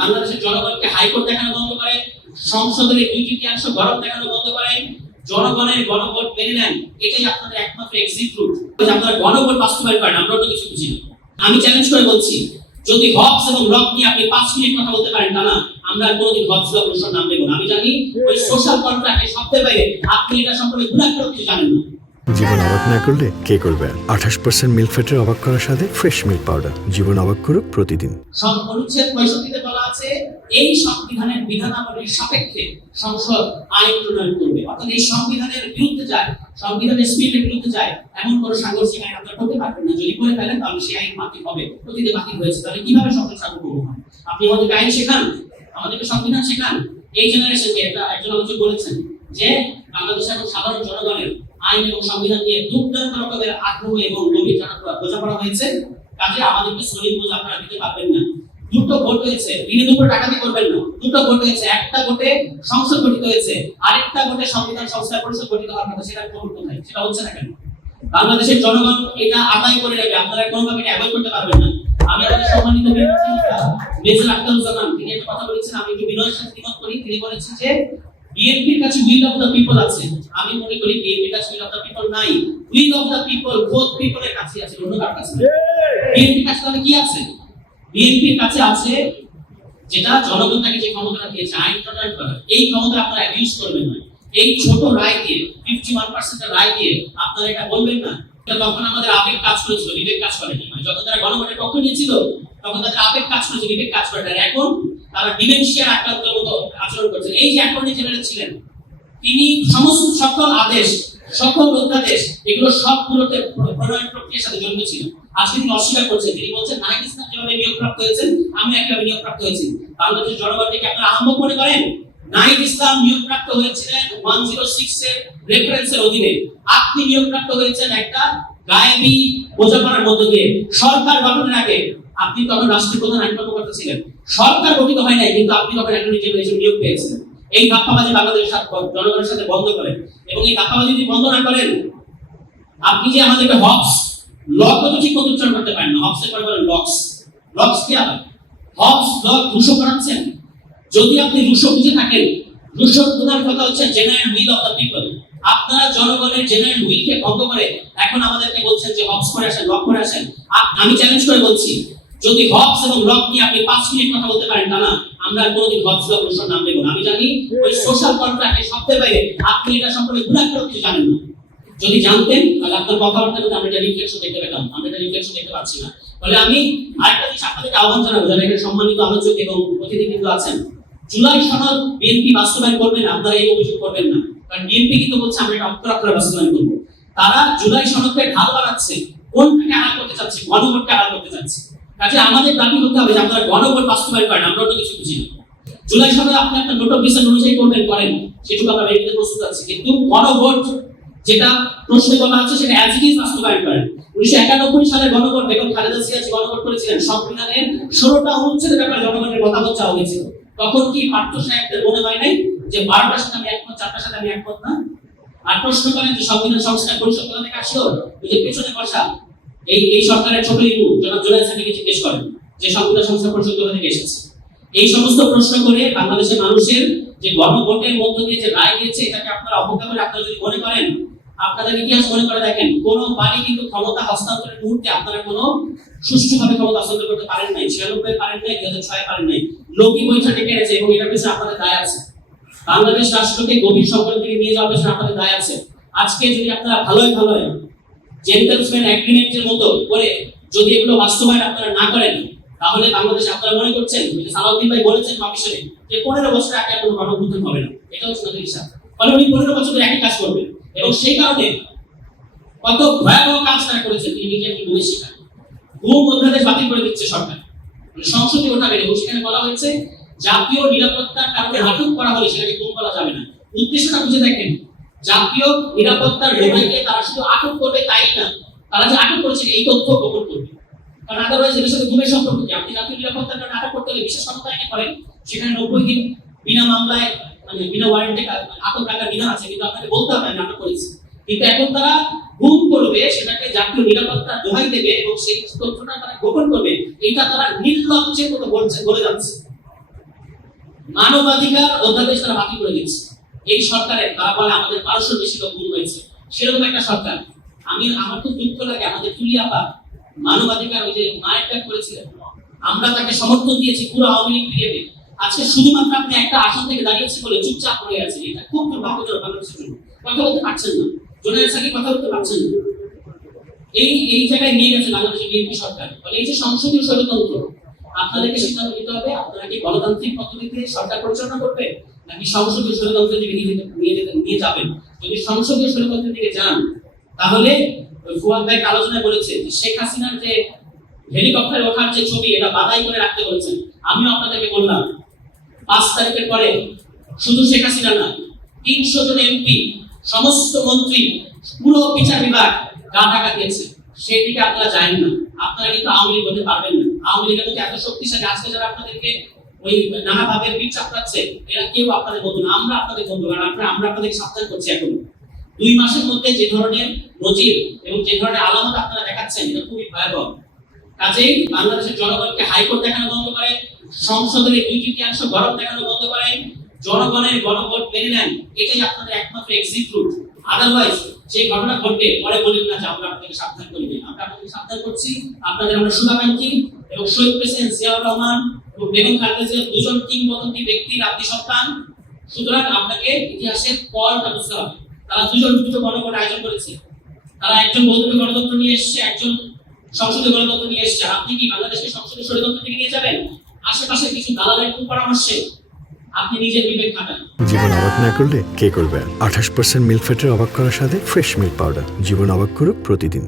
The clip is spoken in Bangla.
বাংলাদেশের জনগণকে হাইকোর্ট দেখানো বন্ধ করেন, সংসদের 2/3 গরম দেখানো বন্ধ করেন, জনগণের গণভোট মেনে নেন, এটাই আপনাদের একমাত্র এক্সিট রুট। আপনারা গণভোট বাস্তবায়ন করেন, আমরা অন্য কিছু বুঝি না। আমি চ্যালেঞ্জ করে বলছি, যদি হবস এবং লক নিয়ে আপনি 5 মিনিট কথা বলতে পারেন তা না, আমরা কোনোদিন হবস লক প্রশ্ন নাম দেব না। আমি জানি ওই সোশ্যাল কন্ট্রাক্টের শব্দের বাইরে আপনি এটা সম্পর্কে গুণাত্মক কিছু জানেন না। জীবন অবাক না করলে কে করবে? 28% মিল্ক ফ্যাটের অবাক করার সাথে ফ্রেশ মিল্ক পাউডার। জীবন অবাক করুক প্রতিদিন। অনুচ্ছেদ 65 তে বলা আছে এই সংবিধানের বিধানাবলীর সাপেক্ষে সংসদ আইন প্রণয়ন করবে। অর্থাৎ এই সংবিধানের বিরুদ্ধে যায়, সংবিধানের স্পিরিটের বিরুদ্ধে যায় এমন কোনো সাংঘর্ষিক আইন আপনারা করতে পারবেন না। যদি করে ফেলেন তাহলে সেই আইন বাতিল হবে। অতীতে বাতিল হয়েছে, তাহলে কিভাবে সংসদ সার্বভৌম হয়? আপনি আমাদেরকে আইন শেখান, আমাদেরকে সংবিধান শেখান। এই জেনারেশনকে একজন আলোচক বলেছেন যে বাংলাদেশের এখন সাধারণ জনগণের আইন এবং সংবিধান নিয়ে দুর্দান্ত রকমের আগ্রহ এবং গভীর বোঝাপড়া হয়েছে। কাজে আমাদেরকে সলিড বোঝা আপনারা দিতে পারবেন না। দুটো ভোট হয়েছে, দিনে দুপুরে টাকাতে করবেন না। দুটো ভোট হয়েছে, একটা ভোটে সংসদ গঠিত হয়েছে, আরেকটা ভোটে সংবিধান সংস্কার পরিষদ গঠিত হওয়ার কথা, সেটা ভোট কোথায়? সেটা হচ্ছে না কেন? বাংলাদেশের জনগণ এটা আদায় করে নেবে, আপনারা কোনোভাবে এটা অ্যাভয়েড করতে পারবেন না। আমি আমাদের সম্মানিত মেজর আখতারুজ্জামান, তিনি একটা কথা বলেছেন, আমি একটু বিনয়ের সাথে দ্বিমত করি। তিনি বলেছেন যে বিএনপির কাছে উইল অফ দ্য পিপল আছে। আমি মনে করি বিএনপির কাছে উইল অফ দ্য পিপল নাই। Will of the people both পিপলের কাছে আছে, অন্য কার কাছে নেই। বিএনপির কাছে তাহলে কি আছে? বিএনপির কাছে আছে যেটা জনগণ তাকে যে ক্ষমতা দিয়েছে আইন প্রণয়ন করা, এই ক্ষমতা আপনারা অ্যাবিউজ করবেন না। এই ছোট রায় দিয়ে 51% এর রায় দিয়ে আপনারা এটা বলবেন না। তখন আমাদের আবেগ কাজ করেছিল, বিবেক কাজ করেনি। যখন তারা গণভোটের পক্ষ নিয়েছিল তখন তাদের আবেগ কাজ করেছে, বিবেক কাজ করে না। এখন তারা ডিমেনশিয়ার আক্রান্তের মতো আচরণ করছে। এই যে অ্যাটর্নি জেনারেল ছিলেন, তিনি সমস্ত সকল আদেশ, সকল অধ্যাদেশ, এগুলো সবগুলোতে প্রণয়ন প্রক্রিয়ার সাথে জড়িত ছিলেন। আজকে তিনি অস্বীকার করছেন। তিনি বলছেন নাহিদ ইসলাম যেভাবে নিয়োগপ্রাপ্ত হয়েছেন, আমি একইভাবে নিয়োগপ্রাপ্ত হয়েছি। বাংলাদেশের জনগণকে আপনারা আহ্বান মনে করেন? নাহিদ ইসলাম নিয়োগপ্রাপ্ত হয়েছিলেন 106 এর রেফারেন্সের অধীনে। আপনি নিয়োগপ্রাপ্ত হয়েছেন একটা গায়েবী বোঝাপড়ার মধ্য দিয়ে। সরকার গঠনের আগে আপনি তখন রাষ্ট্রীয় প্রধান আইন কর্মকর্তা ছিলেন। সরকার গঠিত হয় নাই, কিন্তু আপনি তখন একটা নিজের নিয়োগ পেয়েছেন। এই ধাপ্পাবাজি বাংলাদেশের সাথে জনগণের সাথে বন্ধ করেন। এবং এই ধাপ্পাবাজি যদি বন্ধ না করেন, আপনি যে আমাদেরকে হবস লক তো ঠিক মতো উচ্চারণ করতে পারেন না, হবস এর পরে বলেন লকস। লকস কি আবার? হবস লক রুশো করাচ্ছেন। যদি আপনি রুশো বুঝে থাকেন, রুশোর প্রধান কথা হচ্ছে general will of the people. আপনারা জনগণের জেনারেল উইলকে ভঙ্গ করে এখন আমাদেরকে বলছেন যে হবস করে আসেন, লক করে আসেন। আমি চ্যালেঞ্জ করে বলছি, যদি হবস এবং লক নিয়ে আপনি 5 মিনিট কথা বলতে পারেন তা না, আমরা কোনোদিন হবস লক প্রশ্ন নাম দেব না। আমি জানি ওই সোশ্যাল কন্ট্রাক্টের শব্দের বাইরে আপনি এটা সম্পর্কে গুণাত্মক কিছু জানেন না। যদি জানতেন তাহলে আপনার কথাবার্তার মধ্যে আমরা এটা রিফ্লেকশন দেখতে পেতাম। আমরা এটা রিফ্লেকশন দেখতে পাচ্ছি না। বলে আমি আরেকটা জিনিস আপনাদেরকে আহ্বান জানাবো, যারা এখানে সম্মানিত আলোচক এবং অতিথি কিন্তু আছেন, জুলাই সনদ বিএনপি বাস্তবায়ন করবেন না, আপনারা এই অভিযোগ করবেন না। কারণ বিএনপি কিন্তু বলছে আমরা এটা অক্ষরে বাস্তবায়ন করবো। তারা জুলাই সনদকে ঢাল বাড়াচ্ছে, কোনটাকে আড়াল করতে চাচ্ছে? গণভোটকে আড়াল করতে চাচ্ছে। কাজে আমাদের দাবি করতে হবে যে আপনারা গণভোট বাস্তবায়ন করেন, আমরা অন্য কিছু বুঝি না। জুলাই সনদে আপনি একটা নোট অফ ডিসেন্ট অনুযায়ী করবেন, করেন, সেটুকু আমরা মেনে নিতে প্রস্তুত আছি। কিন্তু গণভোট যেটা প্রশ্নে বলা আছে সেটা অ্যাজ ইট ইজ বাস্তবায়ন করেন। 1991 সালে গণভোট বেগম খালেদা জিয়া গণভোট করেছিলেন, সংবিধানের 16টা অনুচ্ছেদের ব্যাপারে জনগণের মতামত চাওয়া হয়েছিল। তখন কি পার্থ সাহেবদের মনে হয় নাই যে 12টার সাথে আমি একমত, 4টার সাথে আমি একমত না? আর প্রশ্ন করেন যে সংবিধান সংস্কার পরিষদ কোথা থেকে আসলো? ওই যে পেছনে বসা এই সরকারের ছোট ইবু জনাব জুনায়েদ সাকিকে জিজ্ঞেস করেন যে সংবিধান সংস্কার পরিষদ কোথা থেকে এসেছে। এই সমস্ত প্রশ্ন করে বাংলাদেশের মানুষের যে গণভোটের মধ্য দিয়ে যে রায় দিয়েছে, এটাকে আপনারা অবজ্ঞা করে আপনারা যদি মনে করেন, আপনাদের ইতিহাস মনে করে দেখেন, কোনো বাড়ি কিন্তু ক্ষমতা হস্তান্তরের মুহূর্তে আপনারা কোনো সুষ্ঠুভাবে ক্ষমতা হস্তান্তর করতে পারেন নাই। 96 পারেন নাই, 2006 পারেন নাই। লোকই বৈঠা ডেকে এনেছে এবং এটার পেছনে আপনাদের দায় আছে। বাংলাদেশ রাষ্ট্রকে গভীর সংকটের দিকে নিয়ে যাওয়ার পেছনে আপনাদের দায় আছে। আজকে যদি আপনারা ভালোই জেন্টলসম্যান এগ্রিমেন্টের মতো করে যদি এগুলো বাস্তবায়ন আপনারা না করেন, তাহলে বাংলাদেশে আপনারা মনে করছেন, সালাউদ্দিন ভাই বলেছেন কমিশনে যে 15 বছর আগে কোনো গণঅভ্যুত্থান হবে না। এটা হচ্ছে নতুন হিসাব। ফলে উনি 15 বছর ধরে একই কাজ করবেন এবং সেই কারণে কত ভয়াবহ কাজ তারা করেছেন তিনি নিজে একটি বই শেখান। গুম অধ্যাদেশ বাতিল করে দিচ্ছে সরকার, সংসদে ওঠাবে এবং সেখানে বলা হয়েছে জাতীয় নিরাপত্তার কারণে আটক করা হলে সেটাকে গুম বলা যাবে না। উদ্দেশ্যটা বুঝে দেখেন, জাতীয় নিরাপত্তার রেবাইকে তারা শুধু আটক করবে তাই না, তারা যে আটক করেছে এই তথ্য গোপন করবে। কারণ আদারওয়াইজ এর সাথে গুমের সম্পর্ক কি? আপনি জাতীয় নিরাপত্তার কারণে আটক করতে হলে বিশেষ ক্ষমতা আইনে করেন, সেখানে 90 দিন বিনা মামলায় মানে বিনা ওয়ারেন্টে আটক রাখার বিধান আছে, কিন্তু আপনাকে বলতে হবে আমি আটক করেছি। কিন্তু এখন তারা গুম করবে, সেটাকে জাতীয় নিরাপত্তা দোহাই দেবে এবং সেই তথ্যটা তারা গোপন করবে। এটা তারা নির্লজ্জের মতো বলে যাচ্ছে। মানবাধিকার অধ্যাদেশ তারা বাতিল করে দিচ্ছে। এই সরকারের তারা বলে আমাদের 1200 বেশি লোক গুম হয়েছে, সেরকম একটা সরকার। আমার খুব দুঃখ লাগে, আমাদের তুলিয়াপা মানবাধিকার ওই যে মায়ের ডাক করেছিলেন, আমরা তাকে সমর্থন দিয়েছি পুরো আওয়ামী লীগ পিরিয়ডে। আজকে শুধুমাত্র আপনি একটা আসন থেকে দাঁড়িয়েছে বলে চুপচাপ হয়ে আছেন, এটা খুব দুর্ভাগ্যজনক। বাংলাদেশের জন্য কথা বলতে পারছেন না, জোনায়েদ সাকিব কথা বলতে পারছেন না। এই জায়গায় নিয়ে গেছে বাংলাদেশের বিএনপি সরকার। ফলে এই যে সংসদীয় স্বৈরতন্ত্র, আপনাদেরকে সিদ্ধান্ত নিতে হবে, আপনারা কি গণতান্ত্রিক পদ্ধতিতে সরকার পরিচালনা করবে নাকি সংসদীয় স্বৈরতন্ত্রের দিকে নিয়ে যাবেন। যদি সংসদীয় স্বৈরতন্ত্রের দিকে যান, তাহলে ফুয়াদ ভাই আলোচনায় বলেছে যে শেখ হাসিনার যে হেলিকপ্টারে ওঠার যে ছবি, এটা বাধাই করে রাখতে বলেছেন। আমিও আপনাদেরকে বললাম 5 তারিখের পরে শুধু শেখ হাসিনা না, 300 জন এমপি, সমস্ত মন্ত্রী, পুরো বিচার বিভাগ গা ঢাকা দিয়েছে। সেই দিকে আপনারা যান না, আপনারা কিন্তু আওয়ামী লীগ হতে পারবেন না। আওয়ামী লীগের মধ্যে এত শক্তিশালী, আজকে যারা আপনাদেরকে ওই নানাভাবে পিঠ চাপড়াচ্ছে, এরা কেউ আপনাদের বন্ধু না, আমরা আপনাদের বন্ধু। আর আমরা আপনাদেরকে সাবধান করছি, এখন 2 মাসের মধ্যে যে ধরনের নজির এবং যে ধরনের আলামত আপনারা দেখাচ্ছেন, এটা খুবই ভয়াবহ। কাজেই বাংলাদেশের জনগণকে হাইকোর্ট দেখানো বন্ধ করেন, সংসদের 2/3 গরম দেখানো বন্ধ করেন, জনগণের গণভোট মেনে নেন। এটাই আপনাদের একমাত্র এক্সিট রুট। আদারওয়াইজ যে ঘটনা ঘটবে পরে বলবেন না যে আমরা আপনাদেরকে সাবধান করিনি। আমরা আপনাদেরকে সাবধান করছি, আপনাদের আমরা শুভাকাঙ্ক্ষী। এবং শহীদ প্রেসিডেন্ট জিয়াউর রহমান এবং বেগম খালেদা জিয়া দুজন কিংবদন্তি ব্যক্তির আদি সন্তান। সুতরাং আপনাকে ইতিহাসের পরটা বুঝতে হবে। তারা দুটো গণভোট আয়োজন করেছে, তারা একজন বৌদ্ধ গণতন্ত্র নিয়ে এসেছে, একজন সংসদীয় গণতন্ত্র নিয়ে এসেছে। আপনি কি বাংলাদেশকে সংসদীয় স্বৈরতন্ত্র থেকে নিয়ে যাবেন? আশেপাশে কিছু দালালের পরামর্শে আপনি নিজের বিবেক খাটান। জীবন অবাক না করলে কে করবে? 28% মিল্ক ফ্যাটের অবাক করার সাথে ফ্রেশ মিল্ক পাউডার। জীবন অবাক করুক প্রতিদিন।